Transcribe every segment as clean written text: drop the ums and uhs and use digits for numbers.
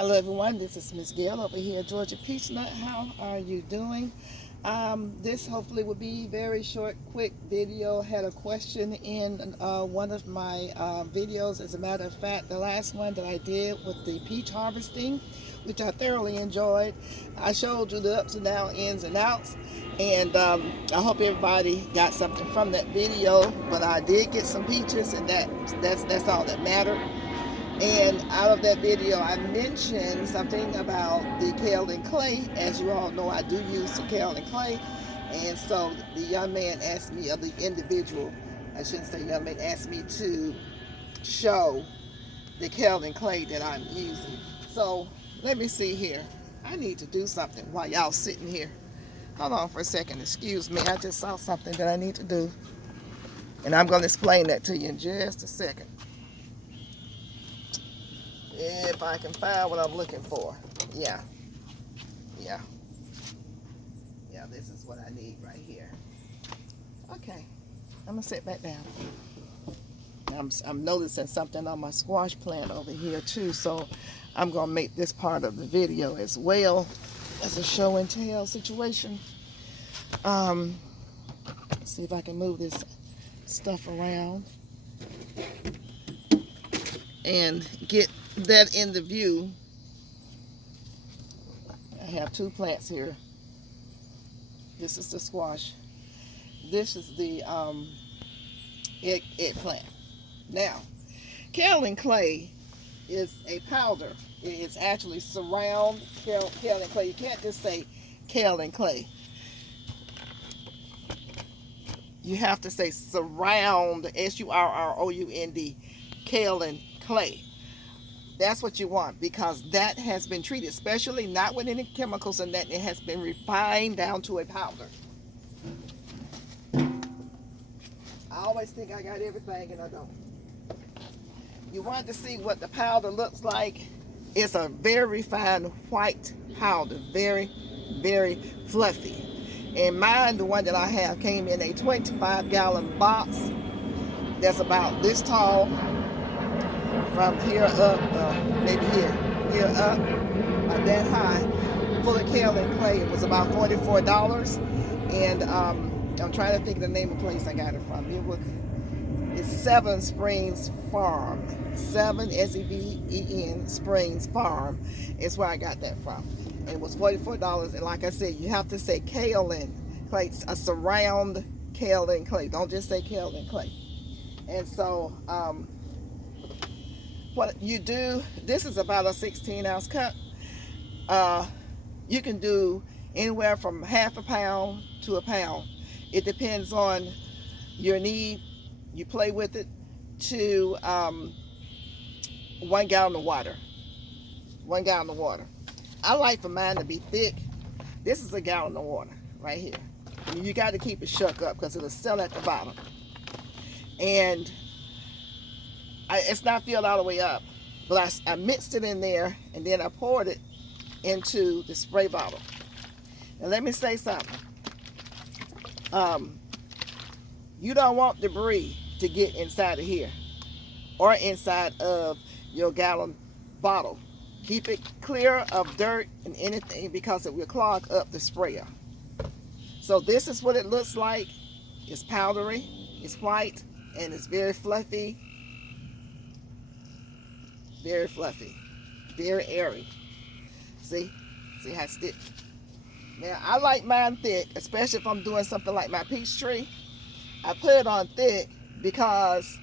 Hello everyone, this is Miss Gail over here at Georgia Peachnut. How are you doing? This hopefully will be very short, quick video. Had a question in one of my videos. As a matter of fact, the last one that I did with the peach harvesting, which I thoroughly enjoyed. I showed you the ups and downs, ins and outs, and I hope everybody got something from that video. But I did get some peaches, and that's all that mattered. And out of that video, I mentioned something about the kaolin clay. As you all know, I do use the kaolin clay. And so the young man asked me, or the individual, I shouldn't say young man, asked me to show the kaolin clay that I'm using. So let me see here. I need to do something while y'all sitting here. Hold on for a second. Excuse me. I just saw something that I need to do. And I'm going to explain that to you in just a second. If I can find what I'm looking for. Yeah, this is what I need right here. Okay, I'm gonna sit back down. I'm noticing something on my squash plant over here too, so I'm gonna make this part of the video as well as a show and tell situation. Let's see if I can move this stuff around and get that in the view. I have two plants here. This is the squash. This is the eggplant. Now, kaolin clay is a powder. It's actually surround kaolin clay. You can't just say kaolin clay. You have to say surround, SURROUND, kaolin clay. That's what you want, because that has been treated, especially not with any chemicals, and that it has been refined down to a powder. I always think I got everything and I don't. You want to see what the powder looks like. It's a very fine white powder, very, very fluffy. And mine, the one that I have, came in a 25-gallon box that's about this tall. From here up, maybe here up, that high, full of kaolin clay. It was about $44, and I'm trying to think of the name of the place I got it from. It's Seven Springs Farm. 7 SEVEN Springs Farm is where I got that from, and it was $44. And like I said, you have to say kaolin clay, a surround kaolin clay. Don't just say kaolin clay. And so what you do, this is about a 16-ounce cup. You can do anywhere from half a pound to a pound. It depends on your need. You play with it, to 1 gallon of water. 1 gallon of water. I like for mine to be thick. This is a gallon of water right here. And you got to keep it shook up because it'll settle at the bottom. And it's not filled all the way up, but I mixed it in there, and then I poured it into the spray bottle. And let me say something. You don't want debris to get inside of here or inside of your gallon bottle. Keep it clear of dirt and anything, because it will clog up the sprayer. So this is what it looks like. It's powdery, it's white, and it's very fluffy. Very fluffy, very airy. See how it's thick. Now I like mine thick, especially if I'm doing something like my peach tree. I put it on thick because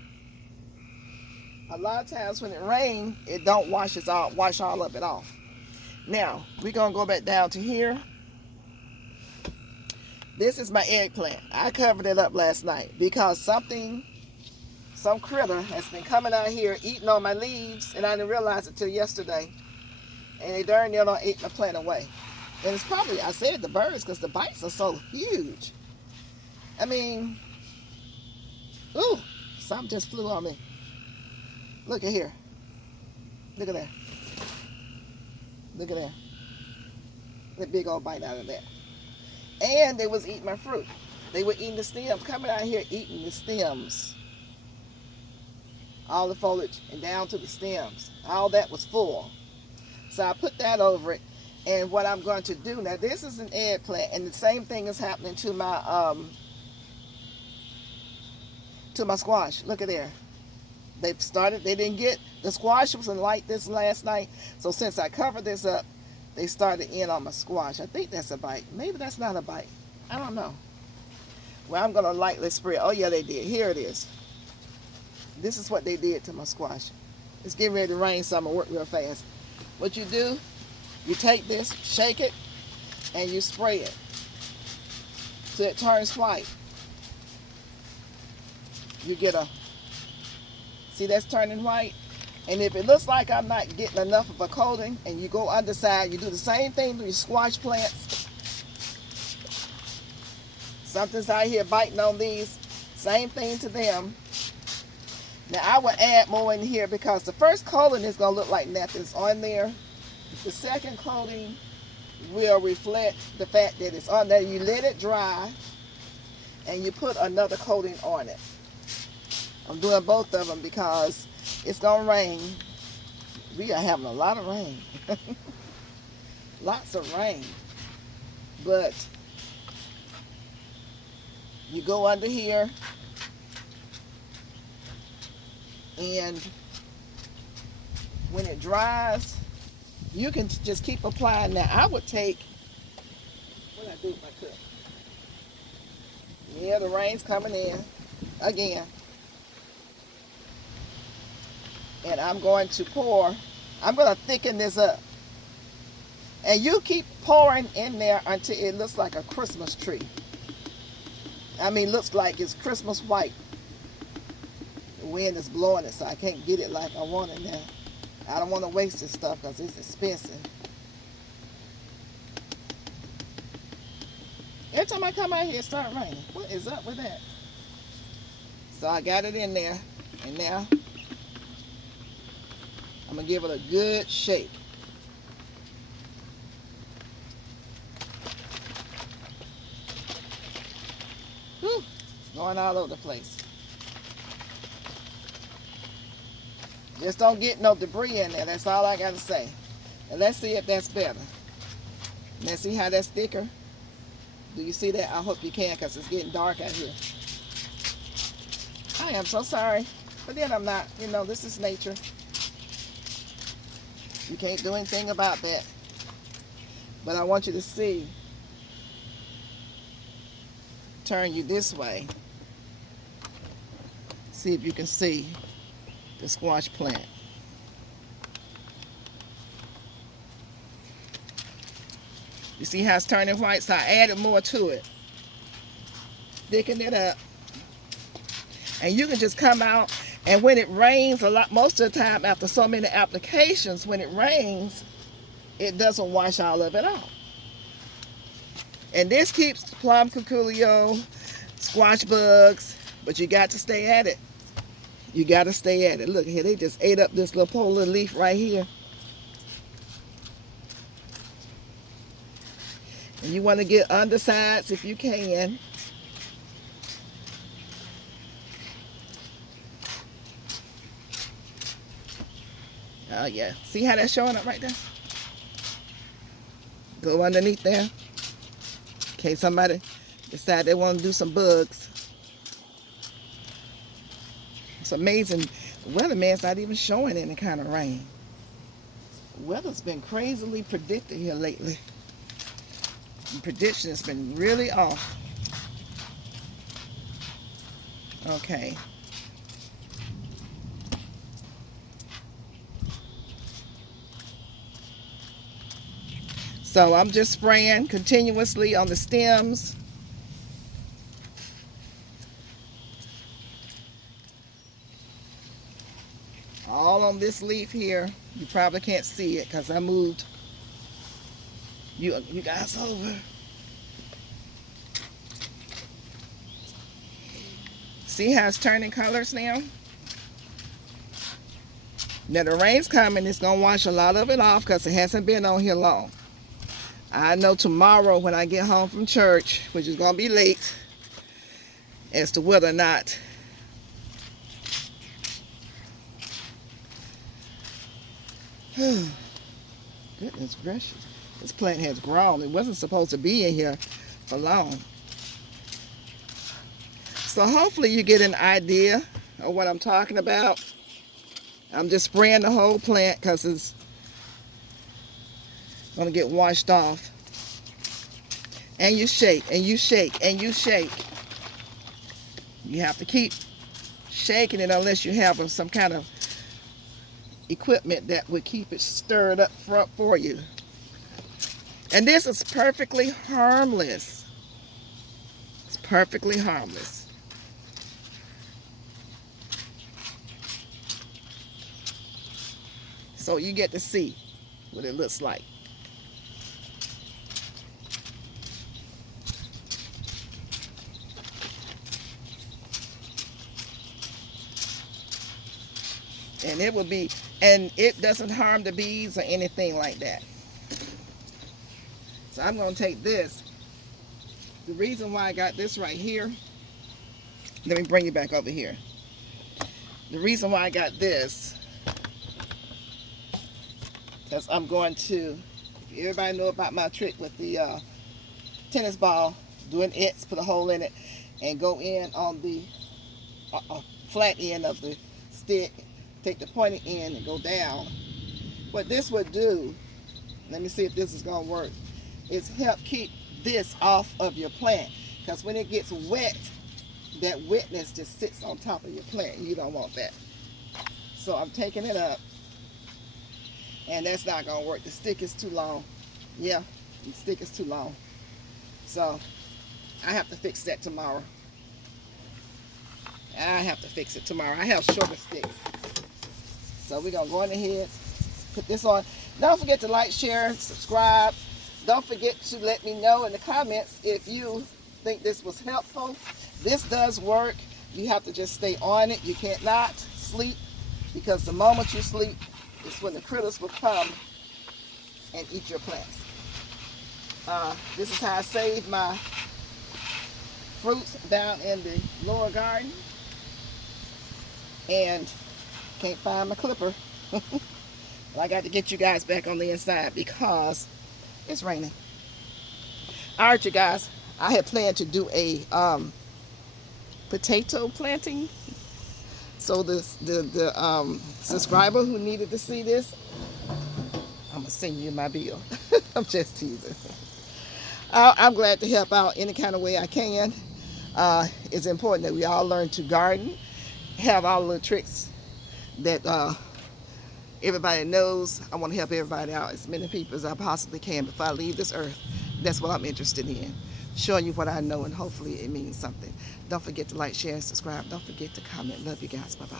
a lot of times when it rains, it don't wash all of it off. Now we're gonna go back down to here. This is my eggplant. I covered it up last night because some critter has been coming out here eating on my leaves, and I didn't realize it till yesterday. And they darn near don't eat my plant away. And it's probably, I said the birds, because the bites are so huge. I mean, ooh, something just flew on me. Look at here. Look at that. Look at that. That big old bite out of that. And they was eating my fruit. They were eating the stem, coming out here eating the stems. All the foliage and down to the stems. All that was full. So I put that over it. And what I'm going to do now, this is an eggplant, and the same thing is happening to my squash. Look at there. They've started. They didn't get, the squash wasn't like this last night. So since I covered this up, they started in on my squash. I think that's a bite. Maybe that's not a bite. I don't know. Well, I'm gonna lightly spray. Oh yeah, they did. Here it is. This is what they did to my squash. It's getting ready to rain, so I'm gonna work real fast. What you do, you take this, shake it, and you spray it so it turns white. You get a, see that's turning white? And if it looks like I'm not getting enough of a coating, and you go underside, you do the same thing to your squash plants. Something's out here biting on these. Same thing to them. Now I will add more in here because the first coating is going to look like nothing's on there. The second coating will reflect the fact that it's on there. You let it dry and you put another coating on it. I'm doing both of them because it's going to rain. We are having a lot of rain. Lots of rain. But you go under here and when it dries, you can just keep applying. Now I would take, what did I do with my cup? Yeah, the rain's coming in again. And I'm going to pour, I'm going to thicken this up. And you keep pouring in there until it looks like a Christmas tree. I mean, looks like it's Christmas white. The wind is blowing it, so I can't get it like I want it now. I don't want to waste this stuff because it's expensive. Every time I come out here, it starts raining. What is up with that? So I got it in there, and now I'm going to give it a good shake. Whew, it's going all over the place. Just don't get no debris in there. That's all I got to say. And let's see if that's better. Let's see how that's thicker. Do you see that? I hope you can because it's getting dark out here. I am so sorry. But then I'm not. You know, this is nature. You can't do anything about that. But I want you to see. Turn you this way. See if you can see the squash plant. You see how it's turning white? So I added more to it. Thicken it up. And you can just come out, and when it rains a lot, most of the time after so many applications, when it rains, it doesn't wash all of it out. And this keeps plum cuculio, squash bugs, but you got to stay at it. You got to stay at it. Look here, they just ate up this little poor little leaf right here. And you want to get undersides if you can. Oh yeah, see how that's showing up right there? Go underneath there. In case somebody decide they want to do some bugs. It's amazing. The weatherman's not even showing any kind of rain. The weather's been crazily predicted here lately. The prediction has been really off. Okay. So I'm just spraying continuously on the stems. All on this leaf here. You probably can't see it because I moved you guys over. See how it's turning colors now? Now the rain's coming. It's going to wash a lot of it off because it hasn't been on here long. I know tomorrow when I get home from church, which is going to be late, as to whether or not Goodness gracious. This plant has grown. It wasn't supposed to be in here for long. So hopefully you get an idea of what I'm talking about. I'm just spraying the whole plant because it's going to get washed off. And you shake, and you shake, and you shake. You have to keep shaking it unless you have some kind of equipment that would keep it stirred up front for you. And this is perfectly harmless. It's perfectly harmless. So you get to see what it looks like. And it will be, and it doesn't harm the bees or anything like that. So I'm going to take this. The reason why I got this right here, let me bring you back over here. The reason why I got this, because I'm going to, everybody know about my trick with the tennis ball, doing it, put a hole in it, and go in on the flat end of the stick, take the pointy end and go down. What this would do, let me see if this is going to work, is help keep this off of your plant, because when it gets wet, that wetness just sits on top of your plant. You don't want that. So I'm taking it up, and that's not going to work. The stick is too long. Yeah, the stick is too long. So I have to fix that tomorrow. I have to fix it tomorrow. I have shorter sticks. So we're going to go on ahead, put this on. Don't forget to like, share, subscribe. Don't forget to let me know in the comments if you think this was helpful. This does work. You have to just stay on it. You can't not sleep, because the moment you sleep is when the critters will come and eat your plants. This is how I save my fruits down in the lower garden. And can't find my clipper. Well, I got to get you guys back on the inside because it's raining. All right, you guys. I had planned to do a potato planting. So the subscriber who needed to see this, I'm gonna send you my bill. I'm just teasing. I'm glad to help out any kind of way I can. It's important that we all learn to garden, have all the little tricks that everybody knows. I want to help everybody out, as many people as I possibly can before I leave this earth. That's what I'm interested in, showing you what I know, and hopefully it means something. Don't forget to like, share, and subscribe. Don't forget to comment. Love you guys. Bye-bye.